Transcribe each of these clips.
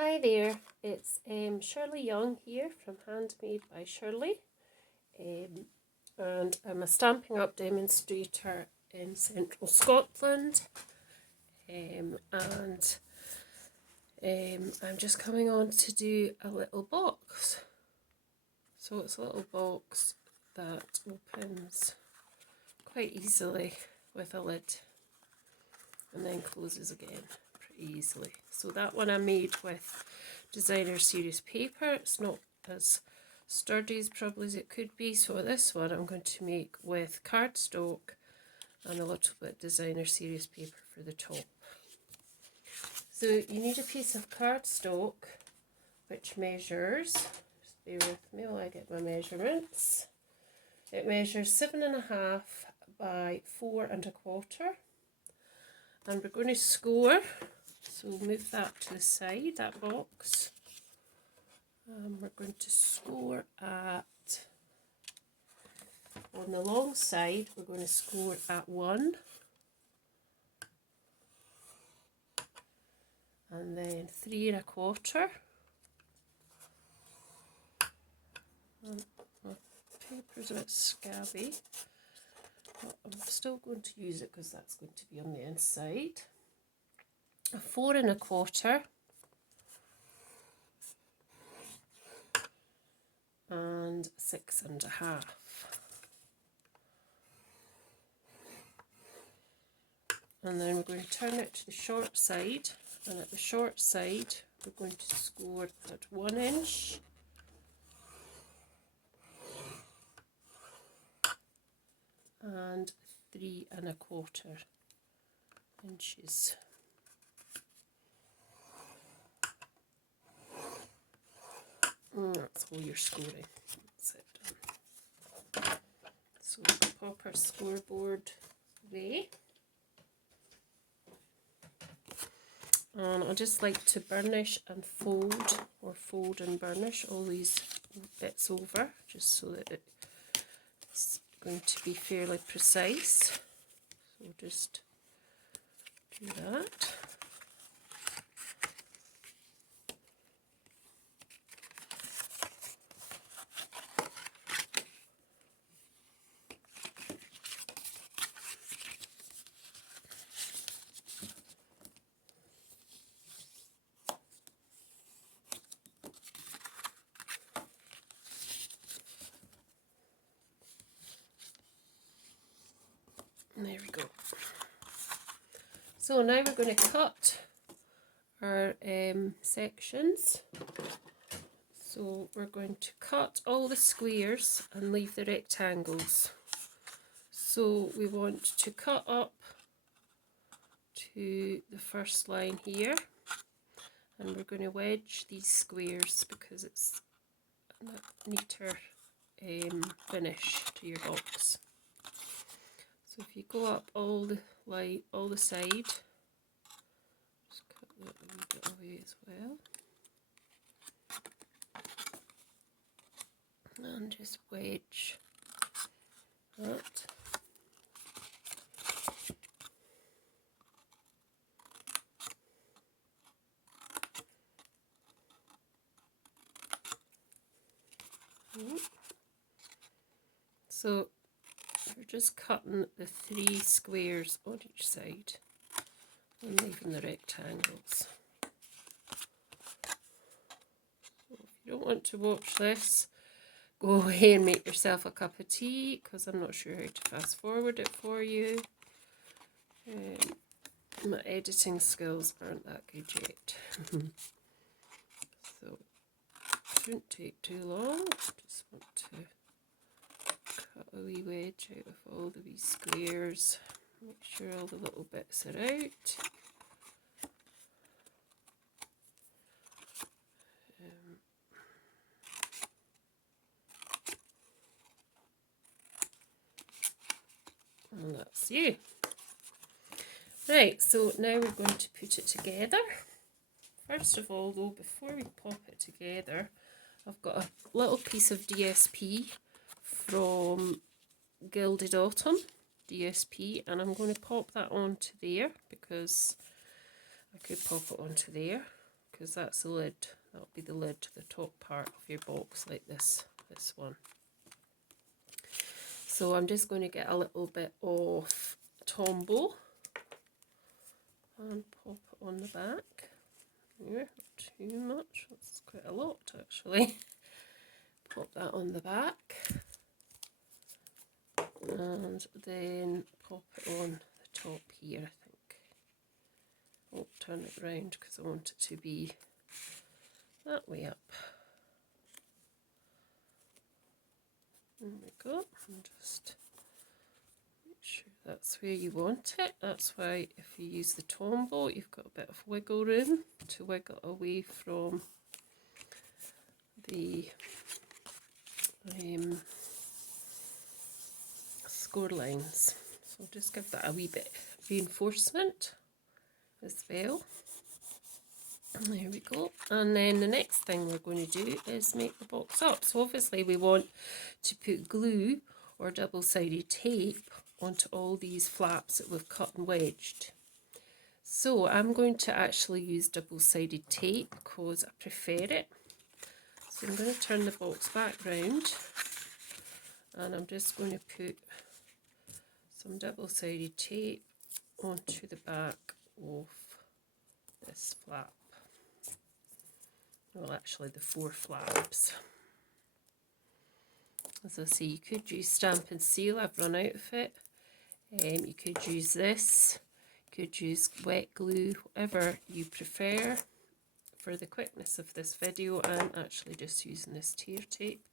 Hi there, it's Shirley Young here from Handmade by Shirley, and I'm a Stampin' Up demonstrator in Central Scotland, and I'm just coming on to do a little box. So it's a little box that opens quite easily with a lid and then closes again pretty easily. So that one I made with designer series paper. It's not as sturdy as probably as it could be, so this one I'm going to make with cardstock and a little bit designer series paper for the top. So you need a piece of cardstock which measures, just bear with me while I get my measurements, it measures 7.5 by 4.25, and we're going to score. So we'll move that to the side, that box. We're going to score at, on the long side, we're going to score at 1. And then 3.25. And my paper's a bit scabby, but I'm still going to use it because that's going to be on the inside. A 4.25. And 6.5. And then we're going to turn it to the short side, and at the short side we're going to score at 1 inch, and 3.25 inches. And that's all you're scoring. That's it done. So we'll pop our scoreboard away. And I just like to burnish and fold, or fold and burnish all these bits over, just so that it's going to be fairly precise. So just do that. There we go. So now we're going to cut our sections. So we're going to cut all the squares and leave the rectangles. So we want to cut up to the first line here, and we're going to wedge these squares because it's a neater finish to your box. So if you go up all the side, just cut that a little bit away as well, and just wedge that. So we're just cutting the 3 squares on each side and leaving the rectangles. So if you don't want to watch this, go away and make yourself a cup of tea, because I'm not sure how to fast forward it for you. My editing skills aren't that good yet. So it shouldn't take too long. Just want to cut a wee wedge out of all the wee squares. Make sure all the little bits are out. And that's you. Right, so now we're going to put it together. First of all though, before we pop it together, I've got a little piece of DSP from Gilded Autumn DSP, and I'm going to pop that onto there, because I could pop it onto there, because that's the lid. That'll be the lid to the top part of your box, like this one. So I'm just going to get a little bit of Tombow and pop it on the back. Yeah, not too much, that's quite a lot actually. Pop that on the back and then pop it on the top here, I think. Oh, turn it round because I want it to be that way up. There we go, and just make sure that's where you want it. That's why if you use the Tombow, you've got a bit of wiggle room to wiggle away from the score lines. So just give that a wee bit of reinforcement as well. And there we go. And then the next thing we're going to do is make the box up. So obviously we want to put glue or double-sided tape onto all these flaps that we've cut and wedged. So I'm going to actually use double-sided tape because I prefer it. So I'm going to turn the box back round and I'm just going to put some double-sided tape onto the back of this flap. Well, actually the 4 flaps. As I say, you could use Stamp and Seal, I've run out of it. You could use this, you could use wet glue, whatever you prefer. For the quickness of this video, I'm actually just using this tear tape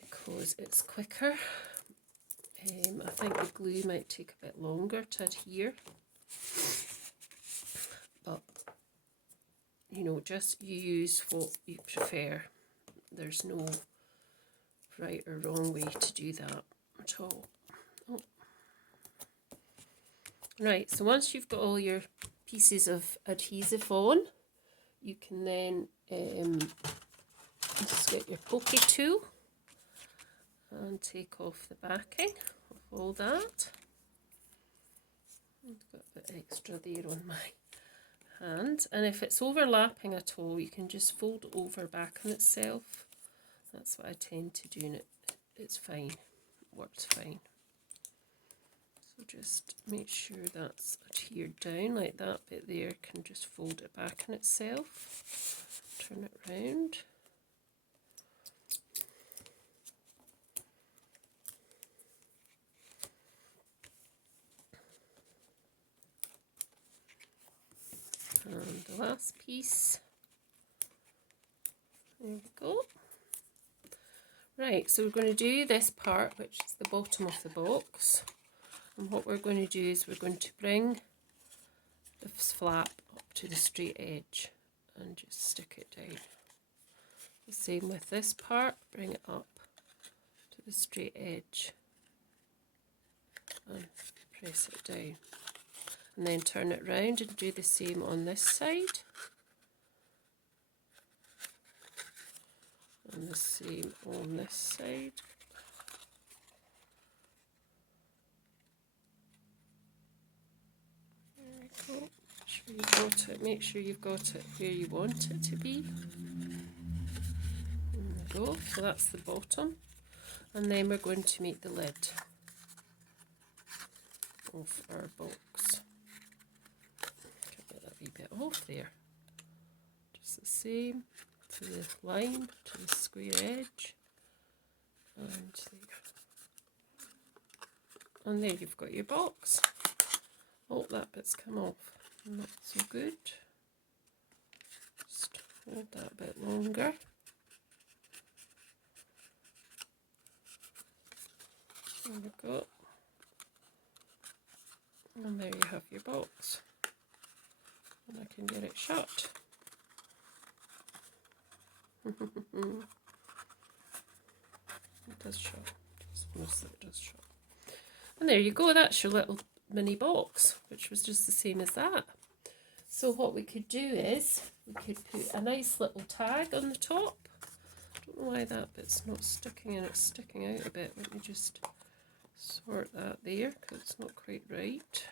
because it's quicker. I think the glue might take a bit longer to adhere, but you know, just use what you prefer. There's no right or wrong way to do that at all. Oh. Right, so once you've got all your pieces of adhesive on, you can then just get your pokey tool and take off the backing of all that. I've got a bit extra there on my hand, and if it's overlapping at all, you can just fold it over back on itself. That's what I tend to do, and it's fine, it works fine. So just make sure that's adhered down, like that bit there can just fold it back on itself. Turn it round. And the last piece. There we go. Right, so we're going to do this part, which is the bottom of the box. And what we're going to do is we're going to bring this flap up to the straight edge and just stick it down. The same with this part, bring it up to the straight edge and press it down. And then turn it round and do the same on this side. And the same on this side. There we go. Make sure you've got it where you want it to be. There we go. So that's the bottom. And then we're going to make the lid of our box. Get that wee bit off there. Just the same to the line, to the square edge, and there. And there you've got your box. Oh, that bit's come off. Not so good. Just hold that a bit longer. There we go. And there you have your box. And I can get it shut. It does shut. Most of it does shut. And there you go, that's your little mini box, which was just the same as that. So what we could do is, we could put a nice little tag on the top. I don't know why that bit's not sticking and it's sticking out a bit. Let me just sort that there, because it's not quite right.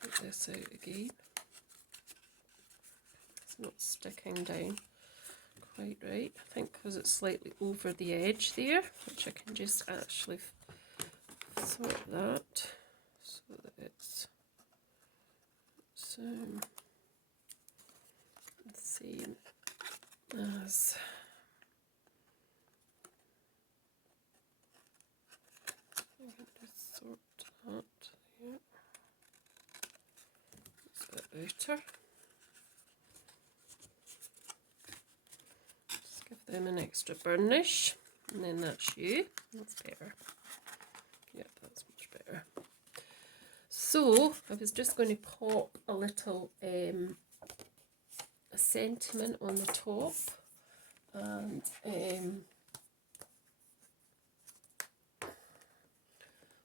Take this out again. It's not sticking down quite right. I think because it's slightly over the edge there, which I can just actually sort that so that it's the same as I'm going to sort that here. It's a bit outer. Just give them an extra burnish, and then that's you. That's better. Yeah, that's much better. So I was just going to pop a little a sentiment on the top, and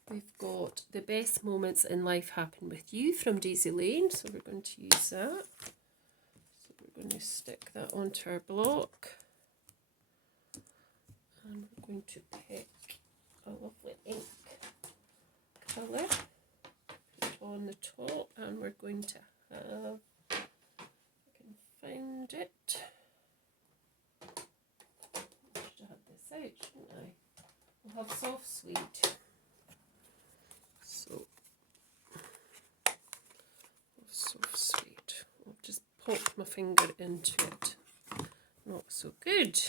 we've got the best moments in life happen with you from Daisy Lane, so we're going to use that. So we're going to stick that onto our block, and we're going to pick a lovely ink colour, put it on the top, and we're going to have, I can find it, I should have this out, shouldn't I? We'll have Soft Suede. So, Soft Suede. I'll just pop my finger into it. Not so good.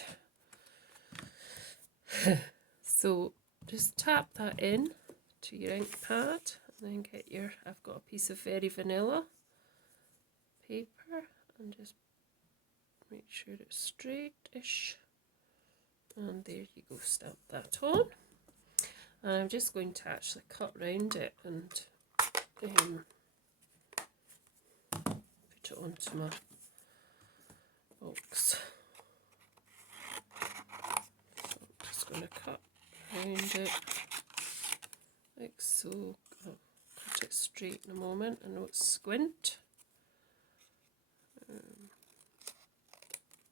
So just tap that in to your ink pad, and then get your, I've got a piece of Very Vanilla paper, and just make sure it's straight-ish, and there you go, stamp that on. And I'm just going to actually cut round it and put it onto my box. So I'm just going to cut around it like so. I'll cut it straight in a moment. I know it's squint. There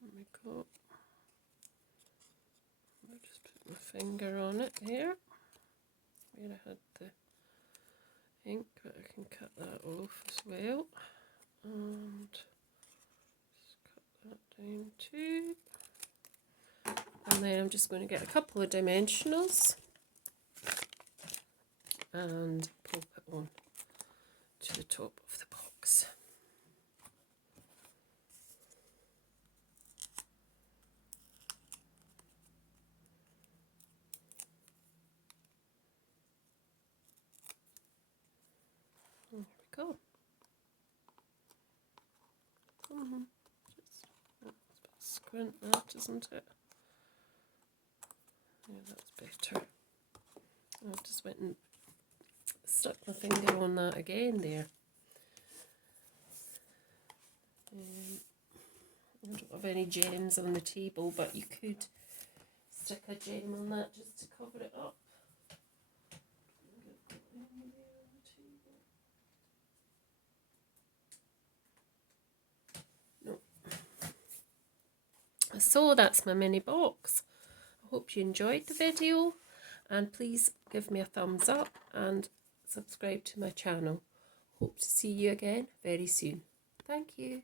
we go. I'll just put my finger on it here where I had the ink, but I can cut that off as well. And just cut that down too. And then I'm just going to get a couple of dimensionals and pop it on to the top of the box. There we go. Just, that's a bit squint that, isn't it? Yeah, that's better. I just went and stuck my finger on that again there. I don't have any gems on the table, but you could stick a gem on that just to cover it up. No. So that's my mini box. I hope you enjoyed the video, and please give me a thumbs up and subscribe to my channel. Hope to see you again very soon. Thank you.